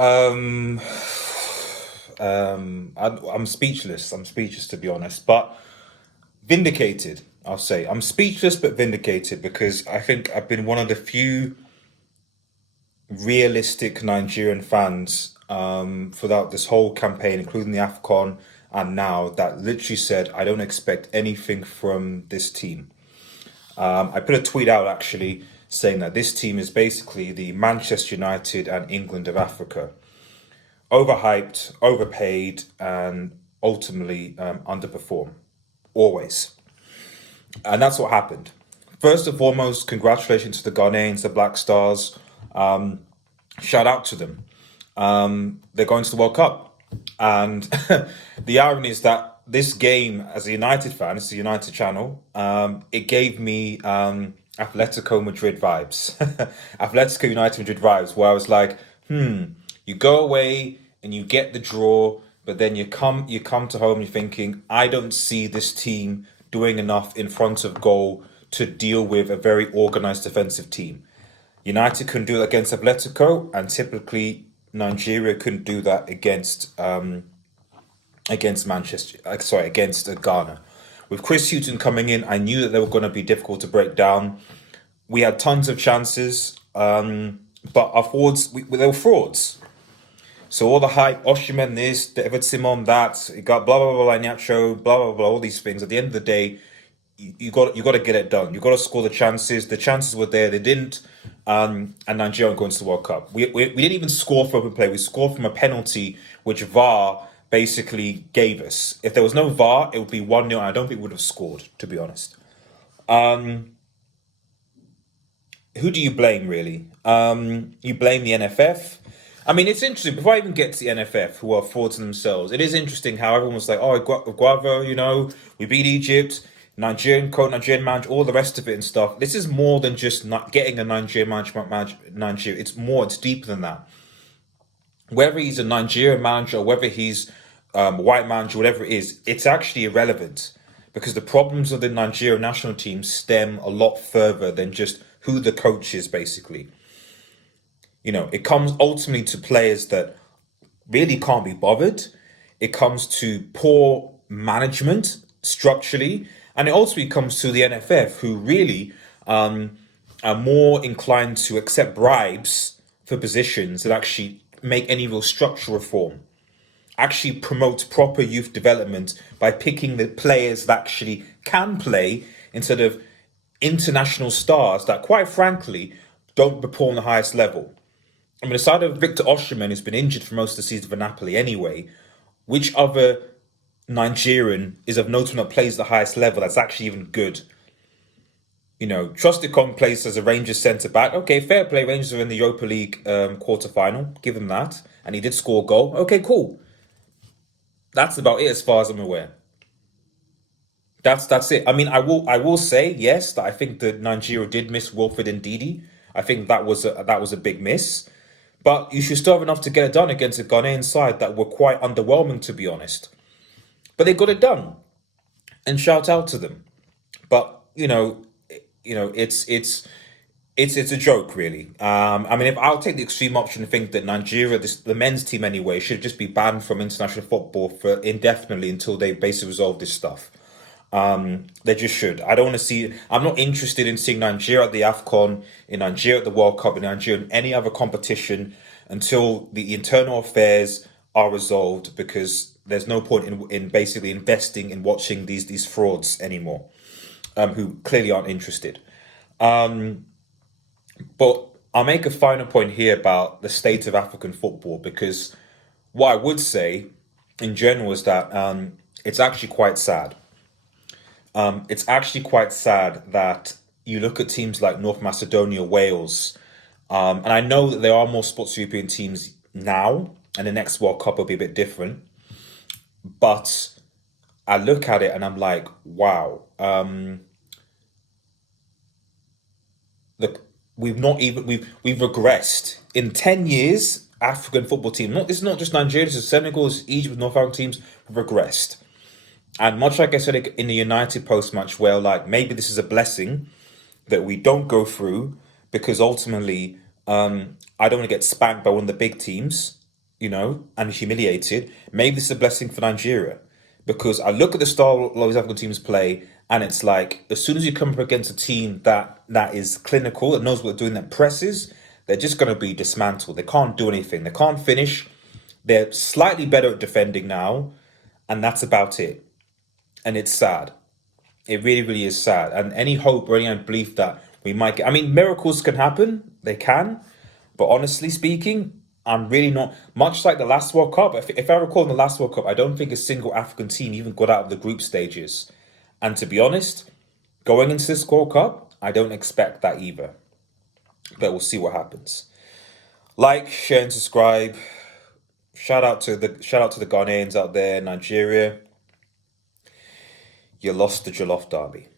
Um, I'm speechless. I'm speechless to be honest, but vindicated. I'll say I'm speechless but vindicated because I think I've been one of the few realistic Nigerian fans throughout this whole campaign, including the AFCON and now, that literally said I don't expect anything from this team. I put a tweet out actually saying that this team is basically the Manchester United and England of Africa. Overhyped, overpaid, and ultimately underperform. Always. And that's what happened. First and foremost, congratulations to the Ghanaians, the Black Stars. Shout out to them. They're going to the World Cup. And the irony is that this game, as a United fan, it's a United channel, it gave me Atletico Madrid vibes. Atletico United Madrid vibes, where I was like, you go away and you get the draw, but then you come to home, you're thinking, I don't see this team doing enough in front of goal to deal with a very organized defensive team. United couldn't do that against Atletico, and typically Nigeria couldn't do that against Manchester. Sorry, against Ghana. With Chris Hughton coming in, I knew that they were going to be difficult to break down. We had tons of chances, but our forwards, they were frauds. So all the hype, Osimhen this, David Simon that, it got blah blah blah, Nacho, blah blah blah, all these things. At the end of the day, you got to get it done. You got to score the chances. The chances were there. They didn't. And Nigeria going to the World Cup. We didn't even score from open play. We scored from a penalty, which VAR basically gave us. If there was no VAR, it would be 1-0. And I don't think we would have scored, to be honest. Who do you blame, really? You blame the NFF. I mean, it's interesting. Before I even get to the NFF, who are frauds in themselves, it is interesting how everyone was like, oh, Guava, we beat Egypt, Nigerian coach, Nigerian manager, all the rest of it and stuff. This is more than just not getting a Nigerian manager. Nigeria. It's more, it's deeper than that. Whether he's a Nigerian manager or whether he's a white manager, whatever it is, it's actually irrelevant because the problems of the Nigerian national team stem a lot further than just who the coach is, basically. It comes ultimately to players that really can't be bothered. It comes to poor management structurally, and it ultimately comes to the NFF, who really are more inclined to accept bribes for positions than actually make any real structural reform. Actually promote proper youth development by picking the players that actually can play instead of international stars that, quite frankly, don't perform the highest level. I mean, aside of Victor Osimhen, who's been injured for most of the season for Napoli anyway, which other Nigerian is of note that plays the highest level that's actually even good? Trusticon plays as a Rangers centre back. Okay, fair play. Rangers are in the Europa League quarter final. Give him that, and he did score a goal. Okay, cool. That's about it as far as I'm aware. That's it. I mean, I will say yes that I think that Nigeria did miss Wilfred Ndidi. I think that was a big miss. But you should still have enough to get it done against a Ghanaian side that were quite underwhelming, to be honest. But they got it done, and shout out to them. But it's a joke, really. I mean, if I'll take the extreme option and think that Nigeria, the men's team anyway, should just be banned from international football for indefinitely until they basically resolve this stuff. They just should. I don't want to see. I'm not interested in seeing Nigeria at the AFCON, in Nigeria at the World Cup, in Nigeria in any other competition until the internal affairs are resolved. Because there's no point in basically investing in watching these frauds anymore, who clearly aren't interested. But I'll make a final point here about the state of African football, because what I would say in general is that it's actually quite sad. It's actually quite sad that you look at teams like North Macedonia, Wales, and I know that there are more sports European teams now, and the next World Cup will be a bit different. But I look at it and I'm like, wow. Look, we've regressed in 10 years. African football team. Not This is not just Nigeria. This is Senegal, this is Egypt, North African teams have regressed. And much like I said in the United post match, where like maybe this is a blessing that we don't go through, because ultimately I don't want to get spanked by one of the big teams. and humiliated. Maybe this is a blessing for Nigeria because I look at the style a lot of these African teams play, and it's like as soon as you come up against a team that is clinical, that knows what they're doing, that presses, they're just going to be dismantled. They can't do anything. They can't finish. They're slightly better at defending now, and that's about it. And it's sad. It really, really is sad. And any hope or any belief that we might get, I mean, miracles can happen. They can. But honestly speaking, I'm really not, much like the last World Cup. If I recall in the last World Cup, I don't think a single African team even got out of the group stages. And to be honest, going into this World Cup, I don't expect that either. But we'll see what happens. Like, share, and subscribe. Shout out to the Ghanaians out there, Nigeria. You lost the jollof derby.